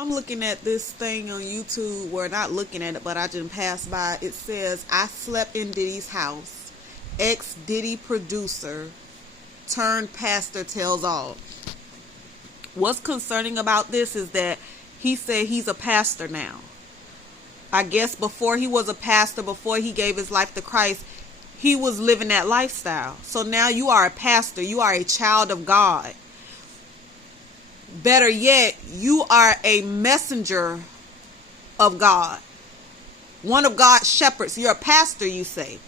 I'm looking at this thing on YouTube, where not looking at it, but I just passed by. It says, I slept in Diddy's house. Ex-Diddy producer turned pastor tells all. What's concerning about this is that he said he's a pastor now. I guess before he was a pastor, before he gave his life to Christ, he was living that lifestyle. So now you are a pastor. You are a child of God. Better yet, you are a messenger of God. One of God's shepherds. You're a pastor, you say.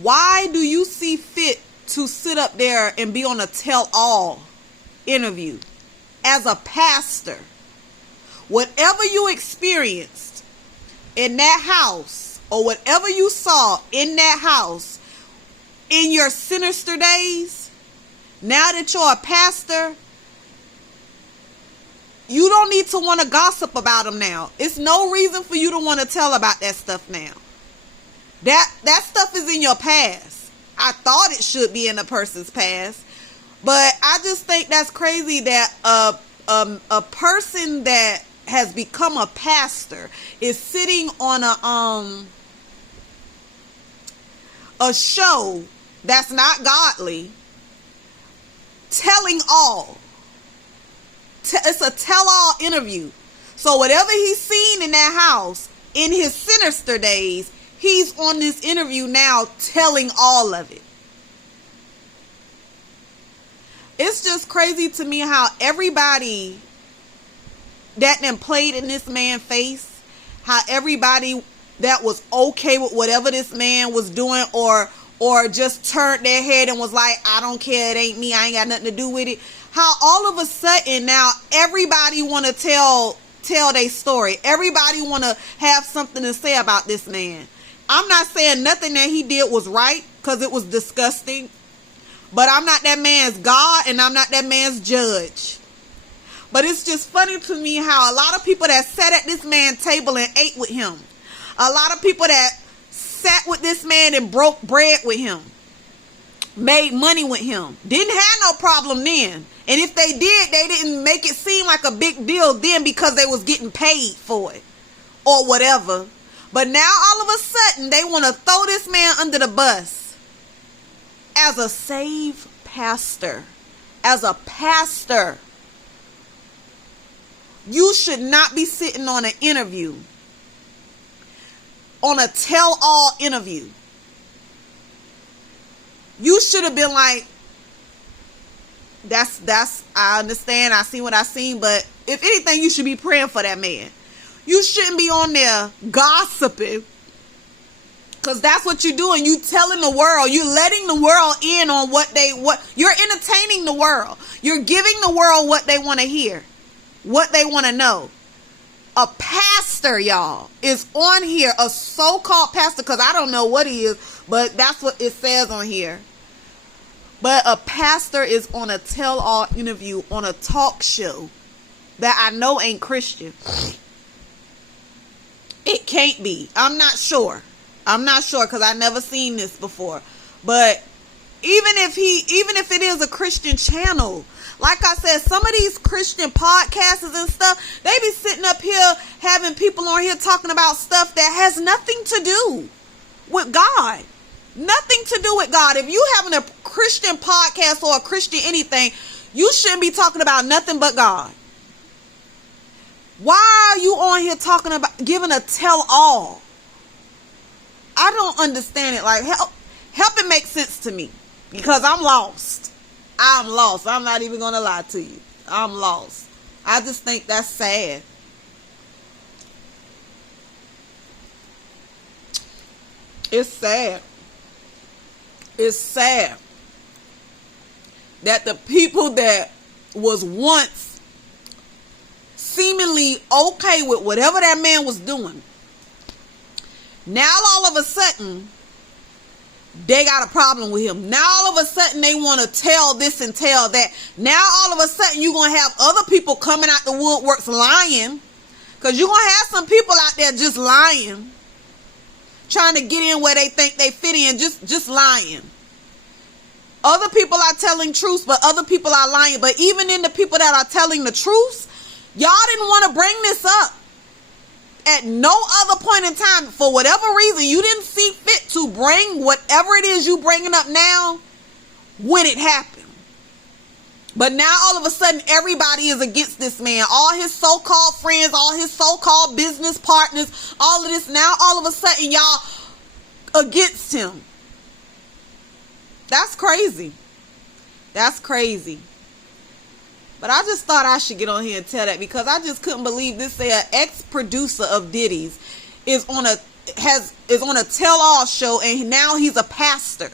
Why do you see fit to sit up there and be on a tell-all interview as a pastor? Whatever you experienced in that house, or whatever you saw in that house in your sinister days, now that you're a pastor, you don't need to want to gossip about them now. It's no reason for you to want to tell about that stuff now. That stuff is in your past. I thought it should be in a person's past, but I just think that's crazy that a person that has become a pastor is sitting on a show that's not godly, telling all. It's a tell-all interview. So whatever he's seen in that house in his sinister days, he's on this interview now telling all of it. It's just crazy to me how everybody that then played in this man's face, how everybody that was okay with whatever this man was doing, or just turned their head and was like, I don't care, it ain't me, I ain't got nothing to do with it. How all of a sudden now everybody want to tell their story. Everybody want to have something to say about this man. I'm not saying nothing that he did was right, because it was disgusting. But I'm not that man's God, and I'm not that man's judge. But it's just funny to me how a lot of people that sat at this man's table and ate with him, a lot of people that sat with this man and broke bread with him, made money with him, didn't have no problem then. And if they did, they didn't make it seem like a big deal then, because they was getting paid for it or whatever. But now all of a sudden they want to throw this man under the bus as a saved pastor. As a pastor, you should not be sitting on an interview, on a tell-all interview. You should have been like, that's, I understand, I see what I seen, but if anything, you should be praying for that man. You shouldn't be on there gossiping, because that's what you're doing. You telling the world, you're letting the world in on what you're entertaining the world. You're giving the world what they want to hear, what they want to know. A pastor, y'all, is on here, a so-called pastor, because I don't know what he is, but that's what it says on here. But a pastor is on a tell-all interview on a talk show that I know ain't Christian. It can't be. I'm not sure. Because I never seen this before. But even if it is a Christian channel, like I said, some of these Christian podcasters and stuff, they be sitting up here having people on here talking about stuff that has nothing to do with God. Nothing to do with God. If you having a Christian podcast or a Christian anything, you shouldn't be talking about nothing but God. Why are you on here talking about giving a tell-all? I don't understand it. Like, help it make sense to me, because I'm lost. I'm not even going to lie to you. I'm lost. I just think that's sad. It's sad. It's sad that the people that was once seemingly okay with whatever that man was doing, now all of a sudden they got a problem with him. Now all of a sudden they want to tell this and tell that. Now all of a sudden you're going to have other people coming out the woodworks lying, because you're going to have some people out there just lying, trying to get in where they think they fit in, just lying. Other people are telling truths, but other people are lying. But even in the people that are telling the truth, Y'all didn't want to bring this up at no other point in time. For whatever reason, you didn't see fit to bring whatever it is you bringing up now when it happened. But now all of a sudden everybody is against this man. All his so-called friends, all his so-called business partners, all of this. Now all of a sudden y'all against him. That's crazy. That's crazy. But I just thought I should get on here and tell that, because I just couldn't believe this. Say an ex-producer of Diddy's is on a tell-all show, and now he's a pastor.